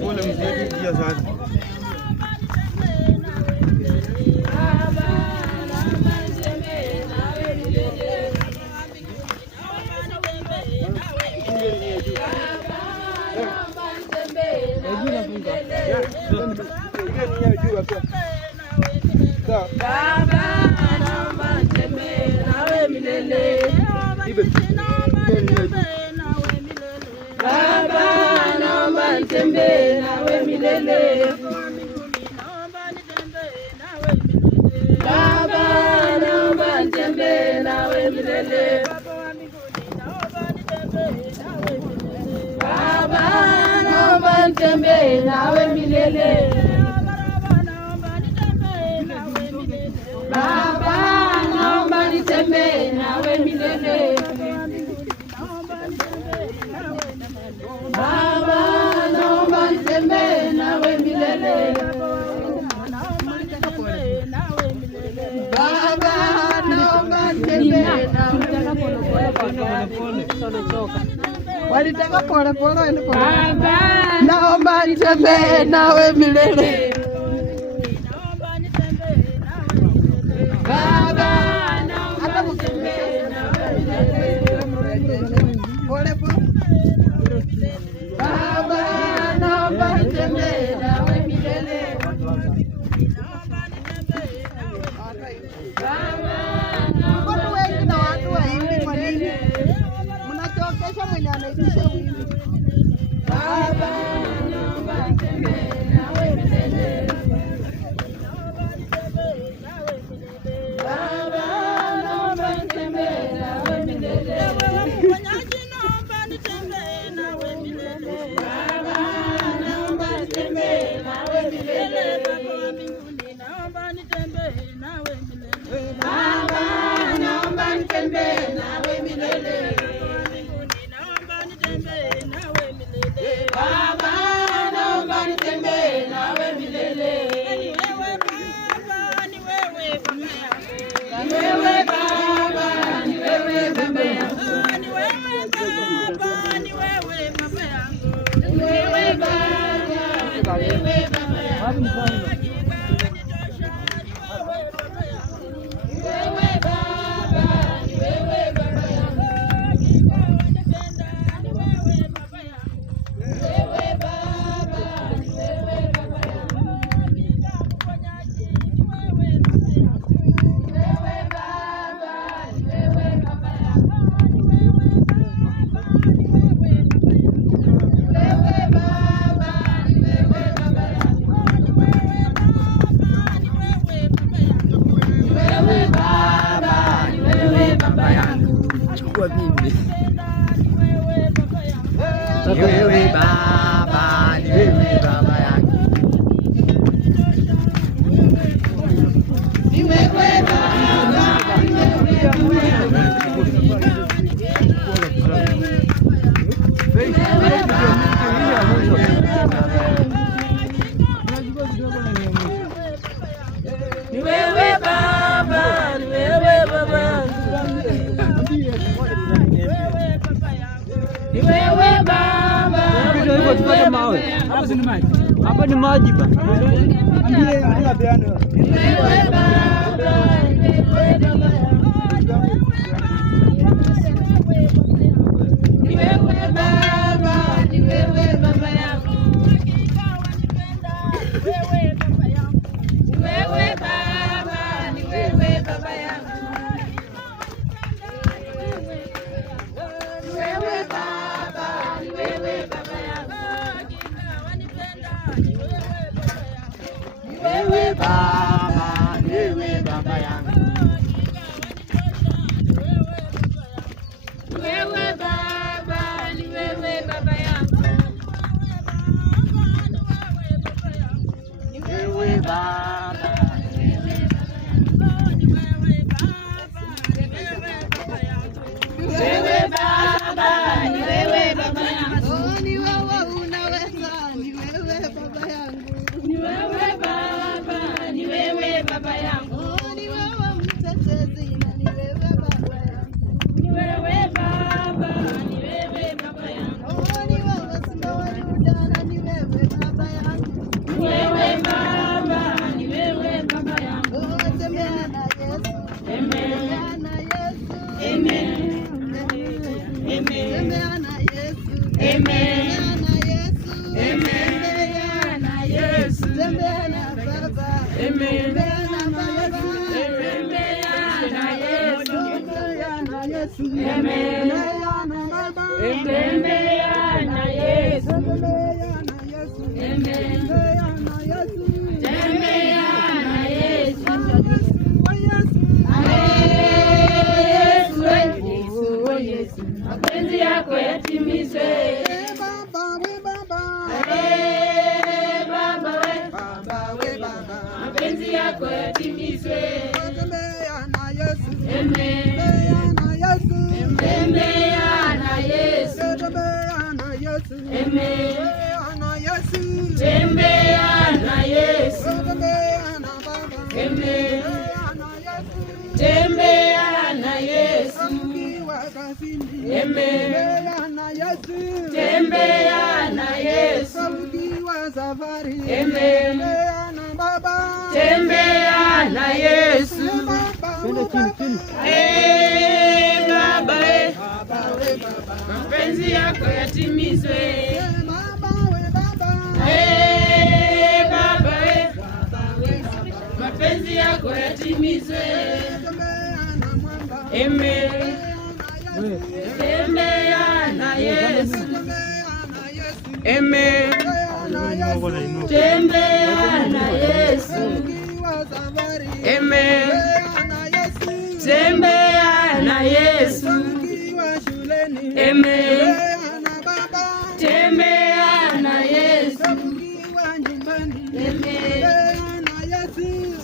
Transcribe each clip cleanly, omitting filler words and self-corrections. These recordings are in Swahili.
Pole mzee dia sana. Baba naomba nitembee nawe milele. Baba naomba nitembee nawe milele. Baba naomba nitembee nawe milele. Baba naomba nitembee nawe milele. Baba naomba nitembee nawe milele. Baba naomba nitembee nawe milele. Baba naomba nitembee nawe walitaka pole pole. Baba naomba nitembee nawe milele. Baba naomba nitembee nawe milele. Pole pole. Baba naomba nitembee nawe milele. Baba naomba wengi na watu waimbi kwa nini? Mnachokesha mwenye anaibisha wimbi. Baba naomba nitembee nawe milele. Baba naomba nitembee nawe milele. Mponyaji naomba nitembee nawe milele. Baba naomba nitembee nawe milele. Baba wa mbinguni naomba nitembee nawe milele. Baba naomba nitembee nawe milele. Naomba nitembee nawe milele. Baba naomba nitembee nawe milele. Ni wewe Baba, ni wewe Baba yangu. Ni wewe Baba, ni wewe Baba yangu. Ni wewe Baba, ni wewe Baba yangu. Ni wewe Baba, ni wewe Baba yangu. Chukua mimi. Ni wewe Baba, ni wewe Baba yangu. Ni wewe Baba, ni wewe Baba yangu. Ni wewe Baba, ni wewe Baba yangu. Ni wewe Baba. Hapa ni maji ba. Ambie anapeana. Ni wewe Baba, ni wewe Baba yangu. Ni wewe Baba, ni wewe Baba yangu. Ni wewe Baba, ni wewe Baba yangu. Ni wewe Baba, ni wewe Baba yangu. Ni wewe Baba, ni wewe Baba yangu. Ni wewe Baba, ni wewe Baba yangu. Ni Wewe Baba. wewe Baba, ni wewe Baba yangu. Ni wewe unaweza, ni wewe Baba yangu. Ni wewe Baba, ni wewe Baba yangu. Ni wewe mtetezi na ni wewe Baba yangu. Ni wewe Baba, ni wewe mapenzi yako yatimizwe. Mapenzi yako yatimizwe. Tembea na Yesu. Tembea na Yesu. Tembea na Yesu. Tembea na Yesu. Tembea na Yesu. Tembea na Yesu. Tembea na Baba. Tembea na Yesu. Tembea na Yesu. Ukiwa kazini. Tembea na Yesu. Tembea na Yesu. Ukiwa safari. Tembea na Baba. Tembea na Yesu. Baba, mapenzi yako yatimizwe. Baba, mapenzi yako yatimizwe. Tembea na Yesu. Tembea na Yesu. Tembea na Yesu. Tembea na Yesu.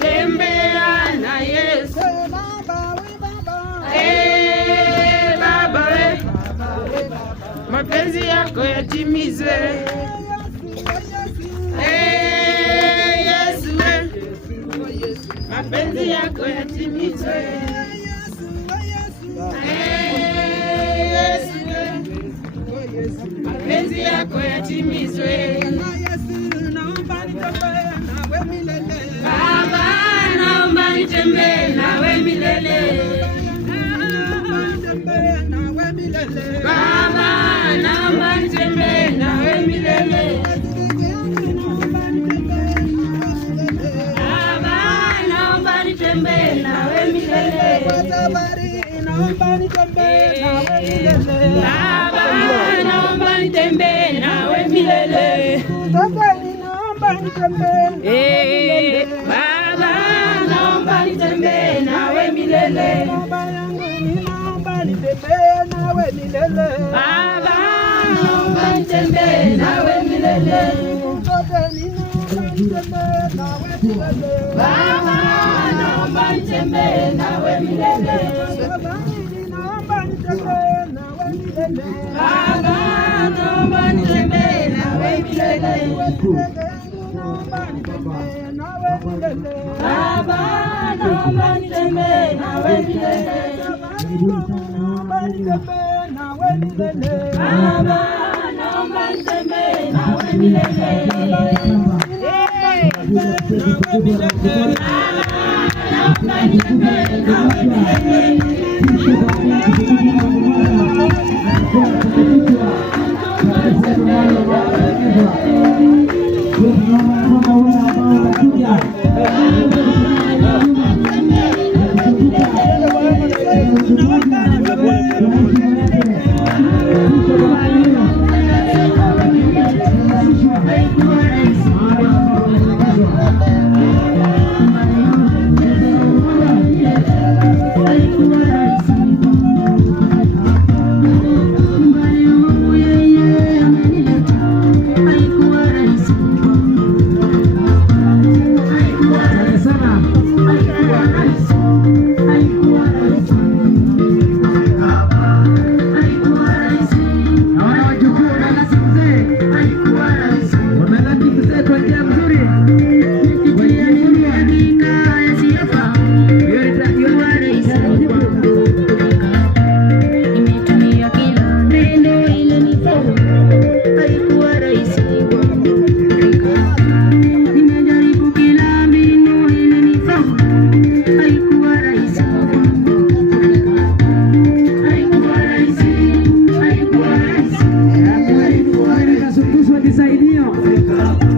Tembea na Yesu. Baba, mapenzi yako yatimizwe. Yesu, mapenzi yako yatimizwe. Mapenzi yako yatimizwe. Baba, naomba nitembee nawe milele. Baba, naomba nitembee nawe milele. Baba, naomba nitembee nawe milele. Baba, naomba nitembee nawe milele. Baba, naomba nitembee nawe milele. Baba, naomba nitembee nawe milele. Baba, naomba nitembee nawe milele. Baba, naomba nitembee nawe milele. Baba, naomba nitembee nawe milele. Baba, naomba nitembee nawe milele. Baba, naomba nitembee nawe milele.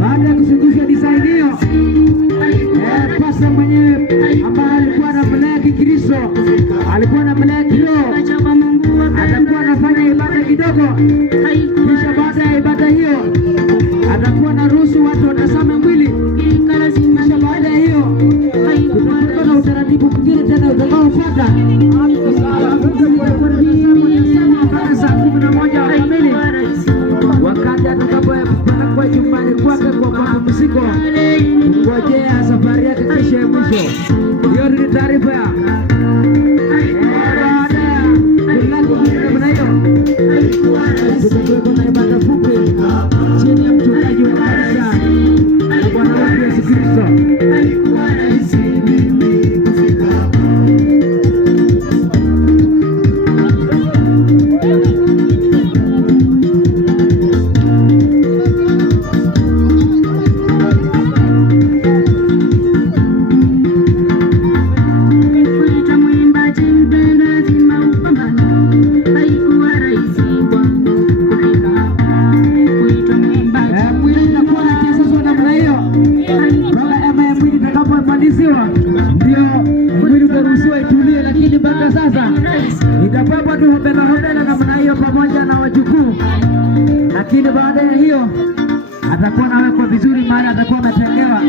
Baada ya kushukishwa disaidio mapumziko kungojea safari yake kesho ya mwisho. Hiyo ni taarifa ya na ibada fupi chini ya mchungaji wa kanisa na Bwana wetu Yesu Kristo. Ndio mwili utaruhusiwa itulie, lakini mpaka sasa itapapwa tu hobela namna hiyo pamoja na wajukuu, lakini baada ya hiyo atakuwa nawekwa vizuri mahali atakuwa ametengewa.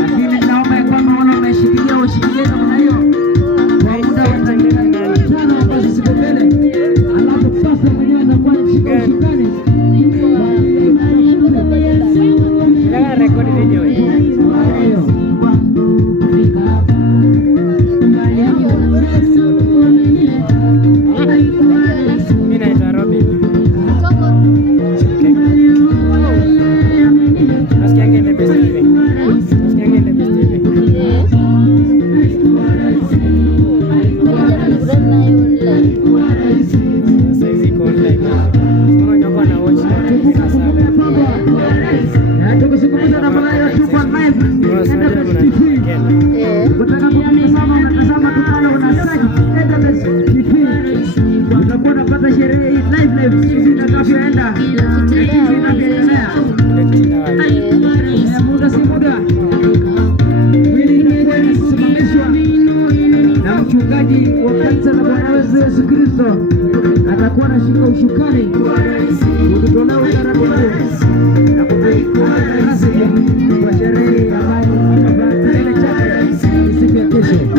Lakini naomba ya kwamba wale wameshikilia washikilie namna hiyo kwa muda wa dakika 5 ambazo ziko mbele, alafu sasa mwenyewe atakuwa anashika ushukani. Rekodi video hii. Mchungaji wa kanisa la Bwana wetu Yesu Kristo atakuwa anashika ushukani kutolewa utaratibu na kupelekwa rasmi kwa sherehe ambayo ile chake siku ya kesho.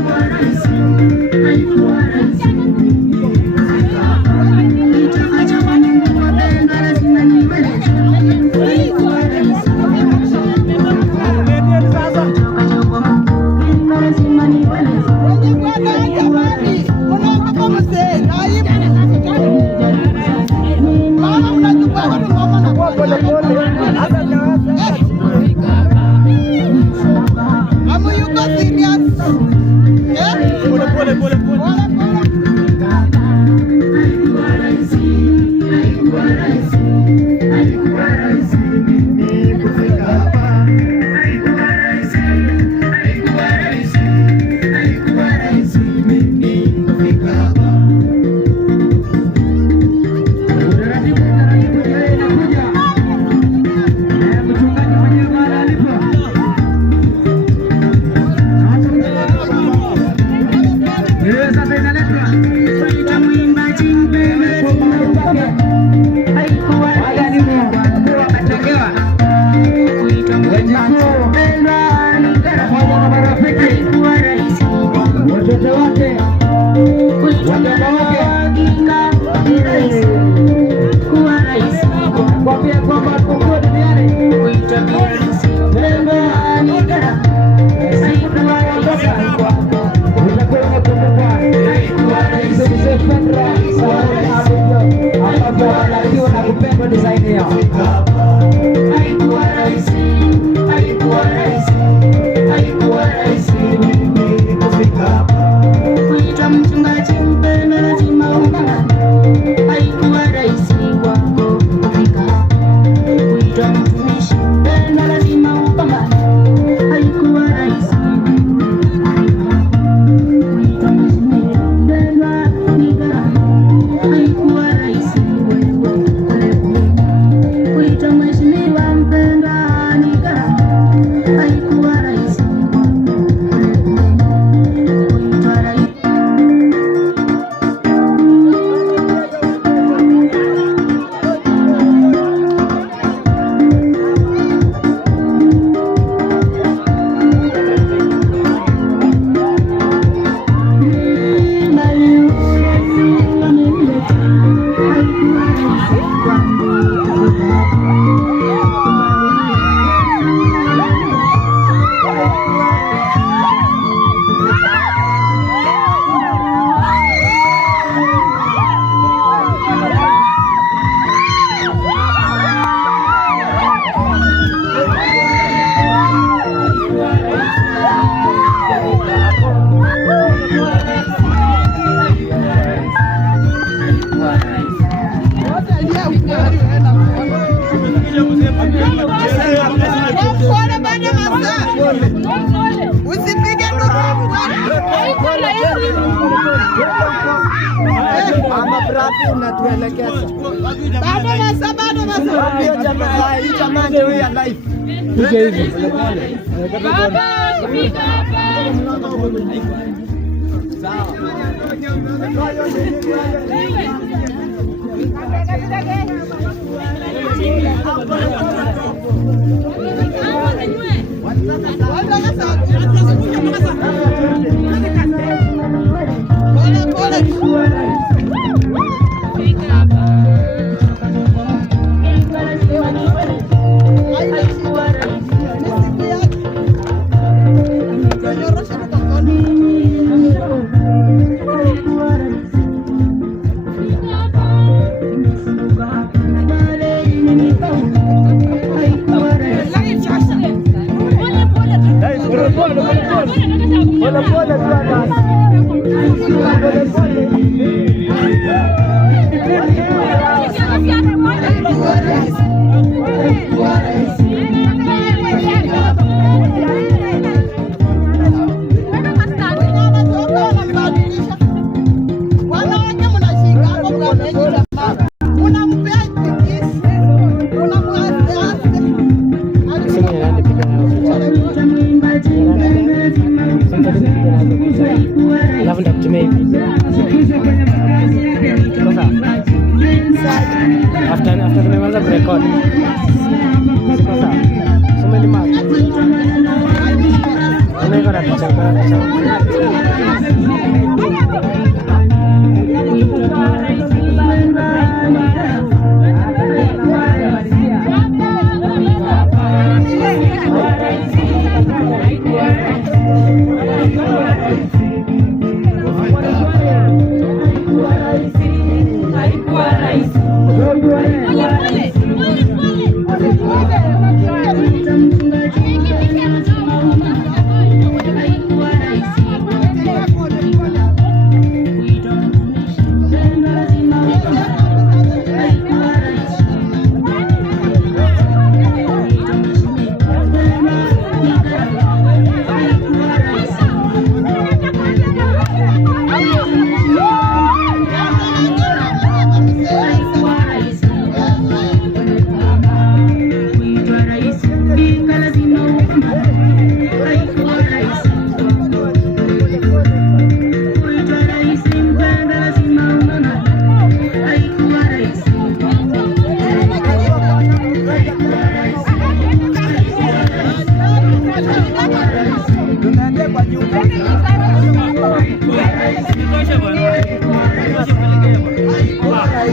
wapi unatuelekeza? Bado nasa. Hiyo jamaa, hii jamaa ndio ya life. Tuje hivi. Sawa. After tumemaliza kurekod. Sasa. Soma ni mark. Unaiko na picha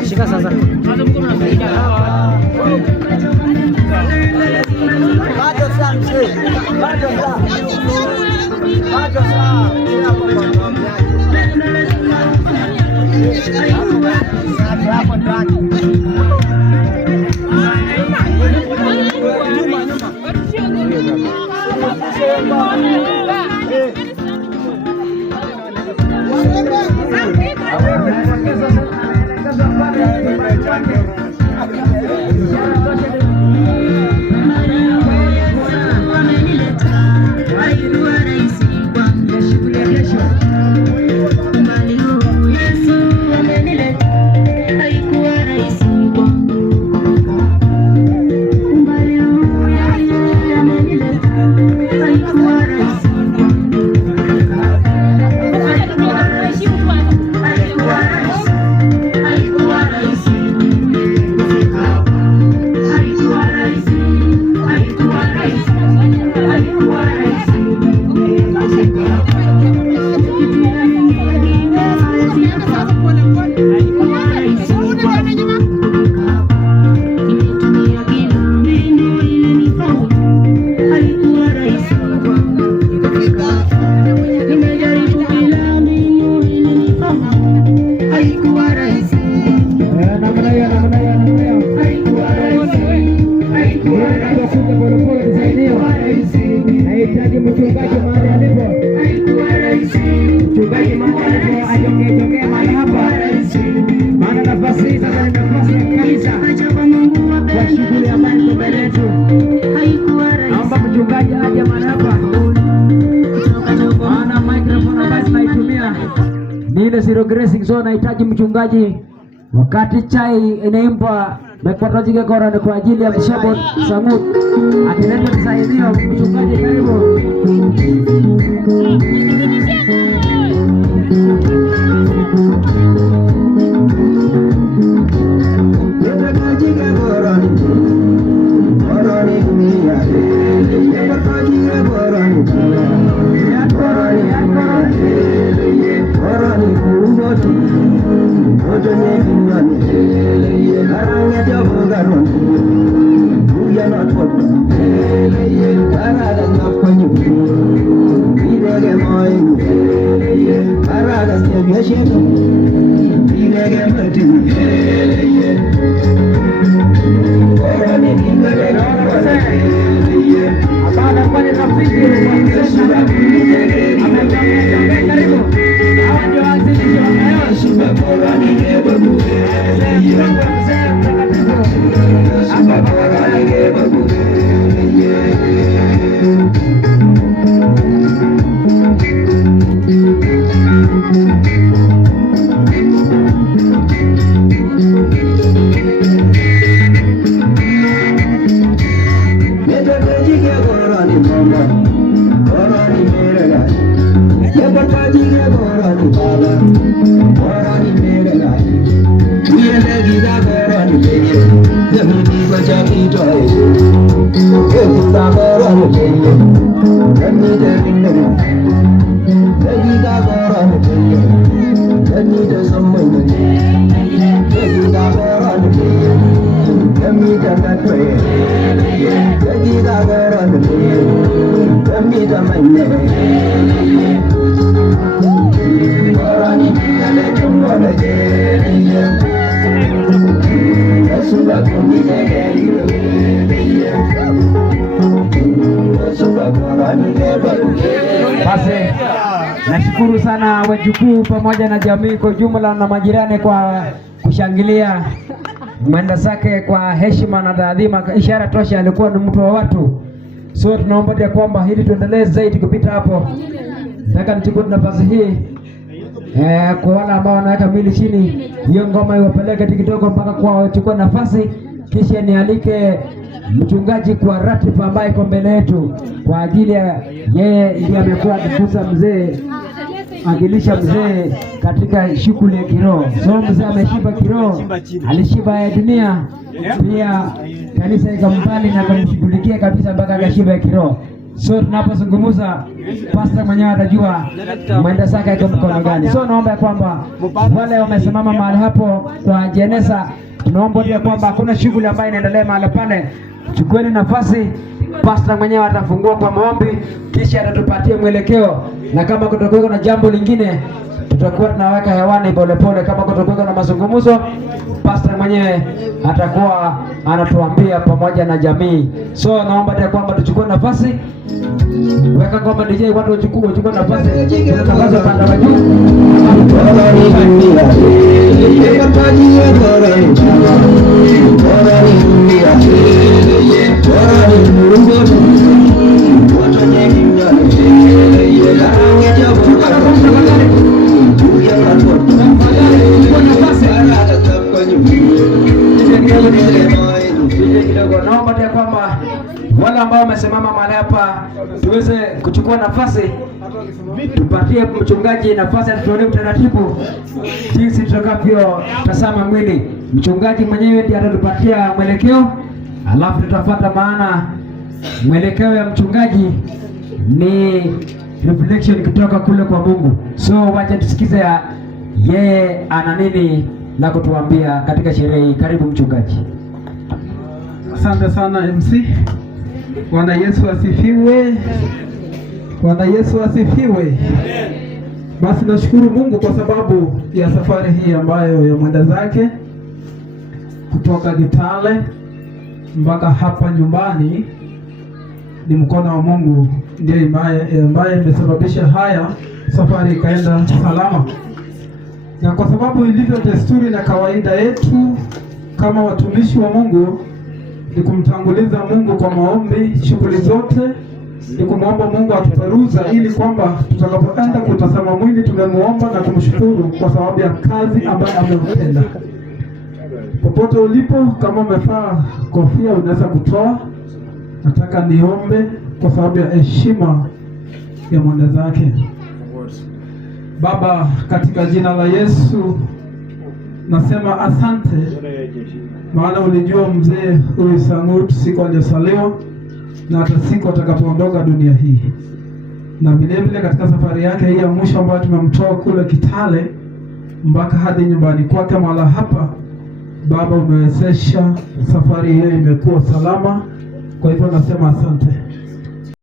shika sasa. Bado Zero grazing zone, nahitaji mchungaji Wakati chai inaimbwa Mekwatoji Kora ni kwa ajili ya Mshabot Samut akileta msaidio mchungaji, karibu. Basi nashukuru sana wajukuu pamoja na jamii kwa jumla na majirani kwa kushangilia mwenda zake kwa heshima na taadhima, ishara tosha alikuwa ni mtu wa watu. So tunaomba ya kwamba ili tuendelee zaidi kupita hapo, nataka nichukue nafasi hii kwa wale ambao wanaweka mili chini, hiyo ngoma iwapeleke kidogo mpaka kwa wachukue nafasi, kisha nialike mchungaji kwa ratiba ambayo iko mbele yetu kwa ajili ya yeye ndiye amekuwa akikuza mzee, akilisha mzee katika shughuli ya kiroho. So mzee ameshiba kiroho, alishiba ya dunia pia, kanisa ikambali na kumshughulikia kabisa mpaka akashiba ya kiroho. So tunapozungumza pastor mwenyewe atajua mwenda zake iko mkono gani. So naomba kwamba wale wamesimama mahali hapo kwa jeneza, tunaomba ya kwamba hakuna shughuli ambayo inaendelea mahali pale, chukueni nafasi. Pastor mwenyewe atafungua kwa maombi, kisha atatupatia mwelekeo, na kama kutakuwa na jambo lingine tutakuwa tunaweka hewani polepole. Kama kutakuwa na mazungumzo, pastor mwenyewe atakuwa anatuambia pamoja na jamii. So naomba ya kwamba tuchukue nafasi, weka ngoma DJ, watu wachukue nafasi, tunatangaza panda wa juu. Naomba ya kwamba wale ambao wamesimama mahali hapa tuweze kuchukua nafasi, tupatie mchungaji nafasi atutolee utaratibu jinsi tutakavyo tazama mwili. Mchungaji mwenyewe ndiye atatupatia mwelekeo, alafu tutafuata, maana mwelekeo ya mchungaji ni reflection kutoka kule kwa Mungu. So wacha tusikize yeye ana nini na kutuambia katika sherehe hii. Karibu mchungaji. Asante sana MC. Bwana Yesu asifiwe. Bwana Yesu asifiwe. Basi nashukuru Mungu kwa sababu ya safari hii ambayo ya mwenda zake kutoka Kitale mpaka hapa nyumbani. Ni mkono wa Mungu ndiye ambaye imesababisha haya safari ikaenda salama. Na kwa sababu ilivyo desturi na kawaida yetu kama watumishi wa Mungu ni kumtanguliza Mungu kwa maombi, shughuli zote ni kumwomba Mungu atuperuza, ili kwamba tutakapoenda kutazama mwili tumemuomba na kumshukuru kwa sababu ya kazi ambayo ametenda. Popote ulipo, kama umevaa kofia unaweza kutoa. Nataka niombe kwa sababu ya heshima ya mwenda zake. Baba, katika jina la Yesu nasema asante, maana ulijua mzee huyu Sangut siku aliyosaliwa na hata siku atakapoondoka dunia hii, na vile vile katika safari yake hii ya mwisho ambayo tumemtoa kule Kitale mpaka hadi nyumbani kwake mahala hapa. Baba, umewezesha safari hiyo imekuwa salama, kwa hivyo nasema asante.